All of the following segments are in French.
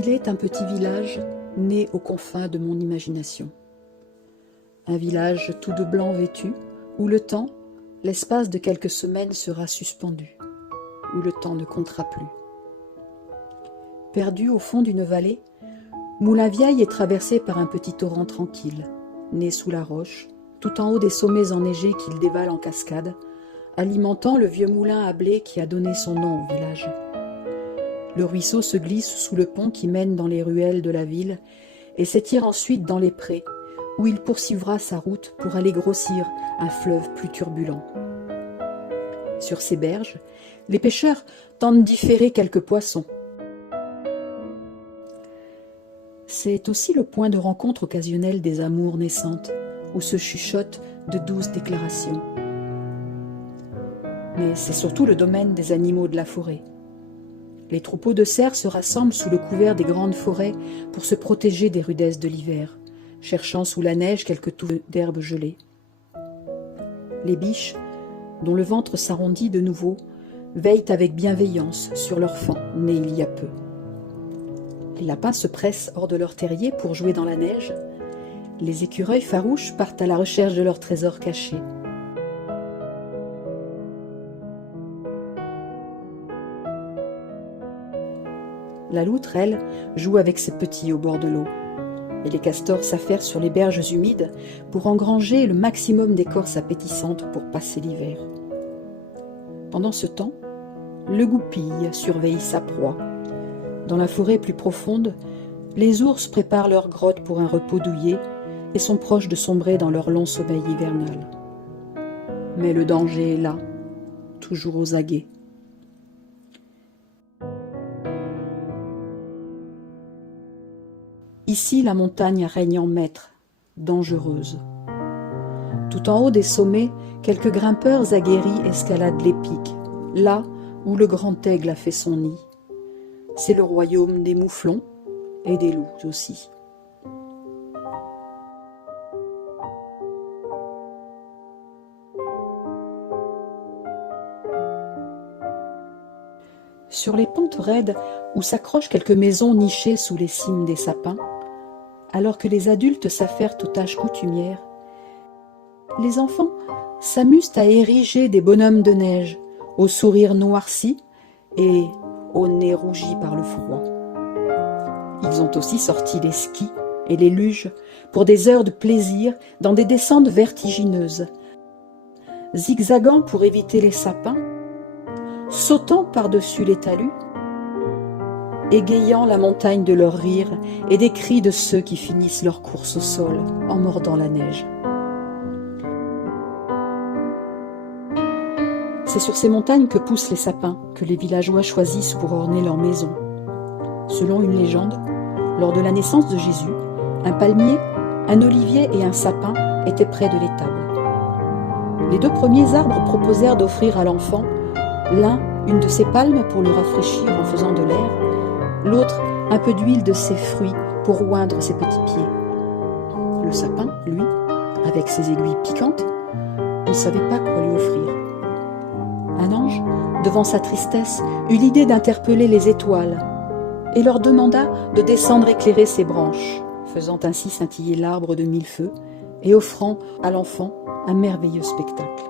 Il est un petit village né aux confins de mon imagination. Un village tout de blanc vêtu, où le temps, l'espace de quelques semaines sera suspendu, où le temps ne comptera plus. Perdu au fond d'une vallée, Moulin-Vieil est traversé par un petit torrent tranquille, né sous la roche, tout en haut des sommets enneigés qu'il dévale en cascade, alimentant le vieux moulin à blé qui a donné son nom au village. Le ruisseau se glisse sous le pont qui mène dans les ruelles de la ville et s'étire ensuite dans les prés, où il poursuivra sa route pour aller grossir un fleuve plus turbulent. Sur ces berges, les pêcheurs tentent d'y ferrer quelques poissons. C'est aussi le point de rencontre occasionnel des amours naissantes, où se chuchotent de douces déclarations. Mais c'est surtout le domaine des animaux de la forêt. Les troupeaux de cerfs se rassemblent sous le couvert des grandes forêts pour se protéger des rudesses de l'hiver, cherchant sous la neige quelques touffes d'herbe gelée. Les biches, dont le ventre s'arrondit de nouveau, veillent avec bienveillance sur leur faon né il y a peu. Les lapins se pressent hors de leur terrier pour jouer dans la neige. Les écureuils farouches partent à la recherche de leurs trésors cachés. La loutre, elle, joue avec ses petits au bord de l'eau. Et les castors s'affairent sur les berges humides pour engranger le maximum d'écorces appétissantes pour passer l'hiver. Pendant ce temps, le goupil surveille sa proie. Dans la forêt plus profonde, les ours préparent leur grotte pour un repos douillet et sont proches de sombrer dans leur long sommeil hivernal. Mais le danger est là, toujours aux aguets. Ici, la montagne règne en maître, dangereuse. Tout en haut des sommets, quelques grimpeurs aguerris escaladent les pics, là où le grand aigle a fait son nid. C'est le royaume des mouflons et des loups aussi. Sur les pentes raides où s'accrochent quelques maisons nichées sous les cimes des sapins, alors que les adultes s'affairent aux tâches coutumières, les enfants s'amusent à ériger des bonhommes de neige, au sourire noirci et au nez rougi par le froid. Ils ont aussi sorti les skis et les luges pour des heures de plaisir dans des descentes vertigineuses, zigzagant pour éviter les sapins, sautant par-dessus les talus, égayant la montagne de leurs rires et des cris de ceux qui finissent leur course au sol en mordant la neige. C'est sur ces montagnes que poussent les sapins que les villageois choisissent pour orner leurs maisons. Selon une légende, lors de la naissance de Jésus, un palmier, un olivier et un sapin étaient près de l'étable. Les deux premiers arbres proposèrent d'offrir à l'enfant l'un une de ses palmes pour le rafraîchir en faisant de l'air, l'autre un peu d'huile de ses fruits pour oindre ses petits pieds. Le sapin, lui, avec ses aiguilles piquantes, ne savait pas quoi lui offrir. Un ange, devant sa tristesse, eut l'idée d'interpeller les étoiles et leur demanda de descendre éclairer ses branches, faisant ainsi scintiller l'arbre de mille feux et offrant à l'enfant un merveilleux spectacle.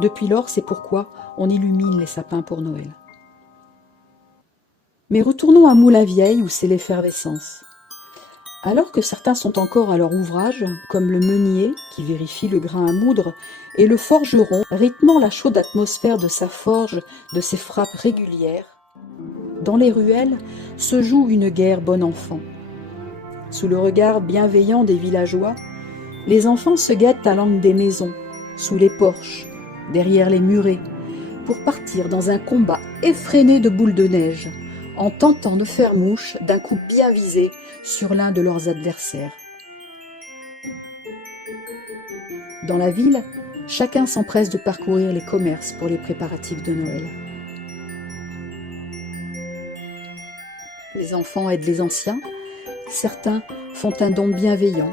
Depuis lors, c'est pourquoi on illumine les sapins pour Noël. Mais retournons à Moulin-Vieil où c'est l'effervescence. Alors que certains sont encore à leur ouvrage, comme le meunier qui vérifie le grain à moudre et le forgeron rythmant la chaude atmosphère de sa forge de ses frappes régulières, dans les ruelles se joue une guerre bon enfant. Sous le regard bienveillant des villageois, les enfants se guettent à l'angle des maisons, sous les porches, derrière les murets, pour partir dans un combat effréné de boules de neige, en tentant de faire mouche d'un coup bien visé sur l'un de leurs adversaires. Dans la ville, chacun s'empresse de parcourir les commerces pour les préparatifs de Noël. Les enfants aident les anciens, certains font un don bienveillant.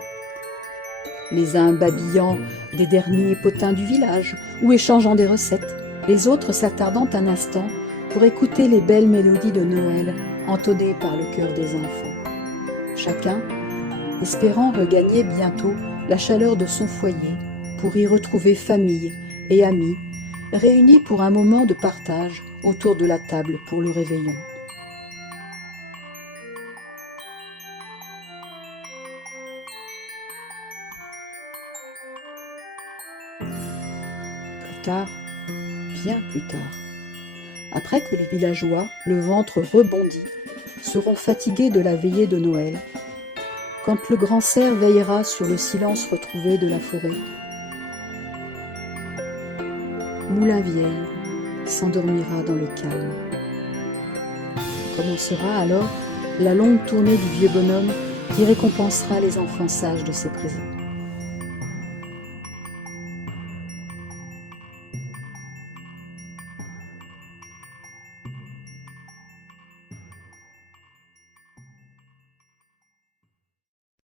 Les uns babillant des derniers potins du village ou échangeant des recettes, les autres s'attardant un instant pour écouter les belles mélodies de Noël entonnées par le cœur des enfants. Chacun espérant regagner bientôt la chaleur de son foyer pour y retrouver famille et amis, réunis pour un moment de partage autour de la table pour le réveillon. Plus tard, bien plus tard, après que les villageois, le ventre rebondi, seront fatigués de la veillée de Noël, quand le grand cerf veillera sur le silence retrouvé de la forêt, Moulin Vieille s'endormira dans le calme. Commencera alors la longue tournée du vieux bonhomme qui récompensera les enfants sages de ses présents.